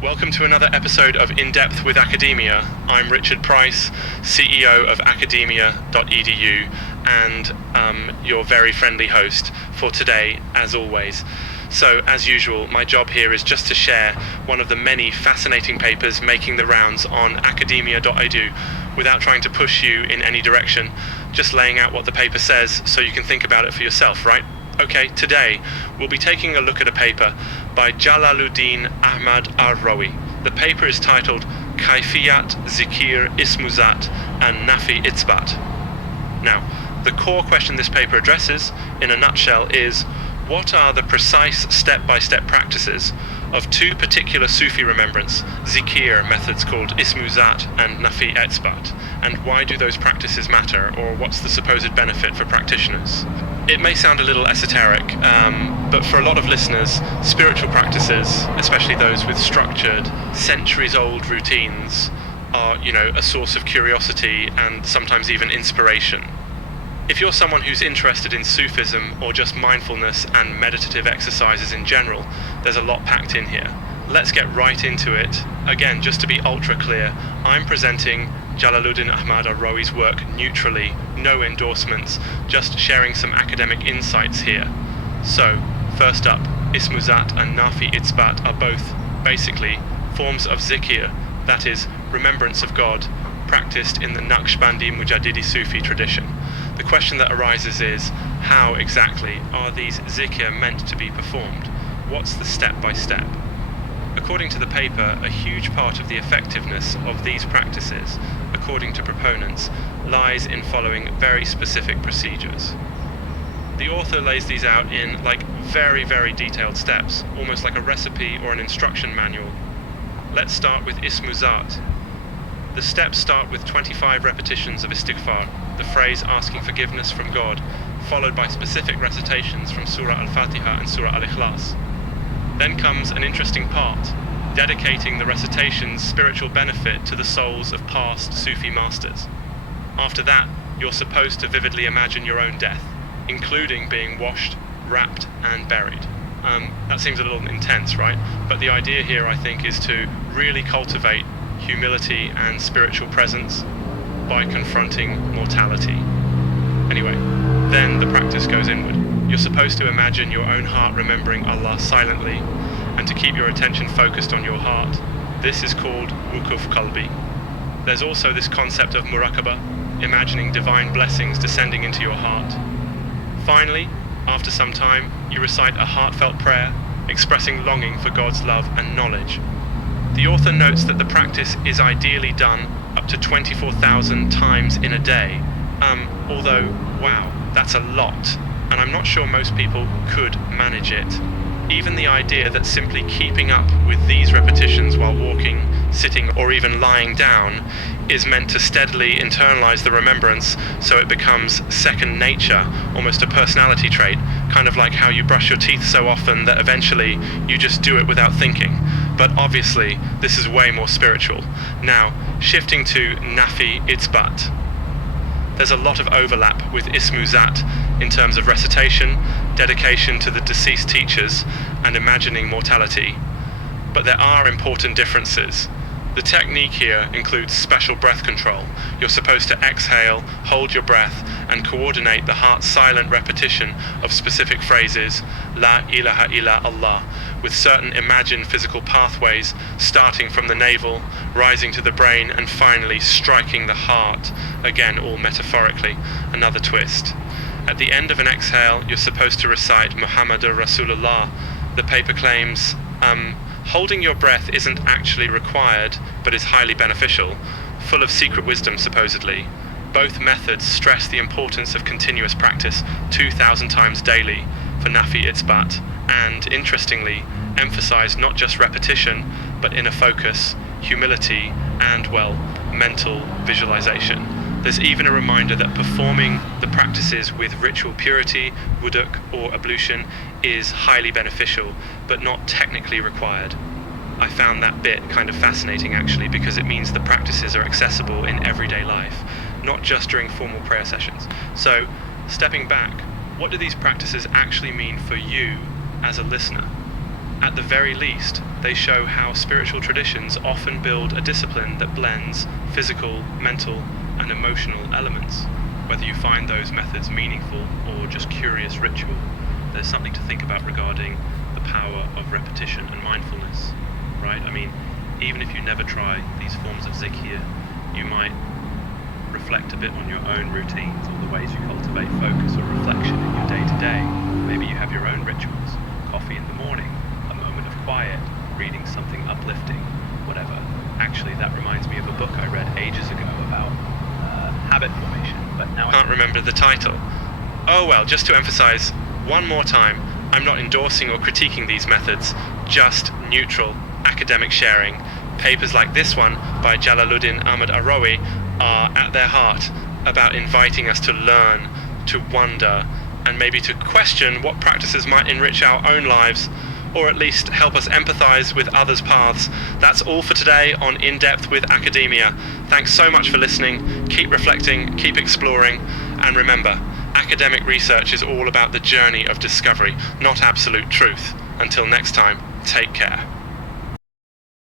Welcome to another episode of In Depth with Academia. I'm Richard Price, CEO of academia.edu, and your very friendly host for today, as always. So, as usual, my job here is just to share one of the many fascinating papers making the rounds on academia.edu without trying to push you in any direction, just laying out what the paper says so you can think about it for yourself, right? Okay, today we'll be taking a look at a paper by Jalaluddin Ahmad Al-Rawi. The paper is titled KAIFIYAT, ZIKIR, ISMU, and NAFI ITSBAT. Now, the core question this paper addresses, in a nutshell, is what are the precise step-by-step practices of two particular Sufi remembrance, ZIKIR methods called ISMU and NAFI ITSBAT, and why do those practices matter, or what's the supposed benefit for practitioners? It may sound a little esoteric, but for a lot of listeners, spiritual practices, especially those with structured, centuries-old routines, are, a source of curiosity and sometimes even inspiration. If you're someone who's interested in Sufism or just mindfulness and meditative exercises in general, there's a lot packed in here. Let's get right into it. Again, just to be ultra clear, I'm presenting Jalaluddin Ahmad Al-Rawi's work neutrally, no endorsements, just sharing some academic insights here. So, first up, ISMU and NAFI ITSBAT are both, basically, forms of zikir, that is, remembrance of God, practiced in the Naqshbandi Mujaddidi Sufi tradition. The question that arises is, how exactly are these zikir meant to be performed? What's the step-by-step? According to the paper, a huge part of the effectiveness of these practices, according to proponents, lies in following very specific procedures. The author lays these out in very, very detailed steps, almost like a recipe or an instruction manual. Let's start with ISMU. The steps start with 25 repetitions of istighfar, the phrase asking forgiveness from God, followed by specific recitations from Surah Al-Fatiha and Surah Al-Ikhlas. Then comes an interesting part, dedicating the recitation's spiritual benefit to the souls of past Sufi masters. After that, you're supposed to vividly imagine your own death, including being washed, wrapped, and buried. That seems a little intense, right? But the idea here, I think, is to really cultivate humility and spiritual presence by confronting mortality. Anyway, then the practice goes inward. You're supposed to imagine your own heart remembering Allah silently, and to keep your attention focused on your heart. This is called wukuf qalbi. There's also this concept of muraqabah, imagining divine blessings descending into your heart. Finally, after some time, you recite a heartfelt prayer, expressing longing for God's love and knowledge. The author notes that the practice is ideally done up to 24,000 times in a day, although, wow, that's a lot, and I'm not sure most people could manage it. Even the idea that simply keeping up with these repetitions while walking, sitting, or even lying down is meant to steadily internalize the remembrance so it becomes second nature, almost a personality trait, kind of like how you brush your teeth so often that eventually you just do it without thinking. But obviously, this is way more spiritual. Now, shifting to NAFI ITSBAT. There's a lot of overlap with ISMU in terms of recitation, dedication to the deceased teachers, and imagining mortality. But there are important differences. The technique here includes special breath control. You're supposed to exhale, hold your breath, and coordinate the heart's silent repetition of specific phrases, La ilaha illa Allah, with certain imagined physical pathways starting from the navel, rising to the brain, and finally striking the heart, again all metaphorically, another twist. At the end of an exhale, you're supposed to recite Muhammadur Rasulullah. The paper claims, holding your breath isn't actually required, but is highly beneficial, full of secret wisdom supposedly. Both methods stress the importance of continuous practice 2,000 times daily for NAFI ITSBAT, and, interestingly, emphasize not just repetition, but inner focus, humility, and, mental visualization. There's even a reminder that performing the practices with ritual purity, wuduk, or ablution is highly beneficial, but not technically required. I found that bit kind of fascinating actually, because it means the practices are accessible in everyday life, not just during formal prayer sessions. So, stepping back, what do these practices actually mean for you as a listener? At the very least, they show how spiritual traditions often build a discipline that blends physical, mental, and emotional elements. Whether you find those methods meaningful or just curious ritual, there's something to think about regarding the power of repetition and mindfulness, right? I mean, even if you never try these forms of zikir, you might reflect a bit on your own routines or the ways you cultivate focus or reflection in your day-to-day. Maybe you have your own rituals, coffee in the morning, a moment of quiet, reading something uplifting, whatever. Actually, that reminds me of a book I read ages ago about habit formation, but now I can't remember the title. Oh well, just to emphasize one more time, I'm not endorsing or critiquing these methods, just neutral academic sharing. Papers like this one by Jalaluddin Ahmad Arawi are at their heart about inviting us to learn, to wonder, and maybe to question what practices might enrich our own lives, or at least help us empathize with others' paths. That's all for today on In Depth with Academia. Thanks so much for listening. Keep reflecting, keep exploring, and remember, academic research is all about the journey of discovery, not absolute truth. Until next time, take care.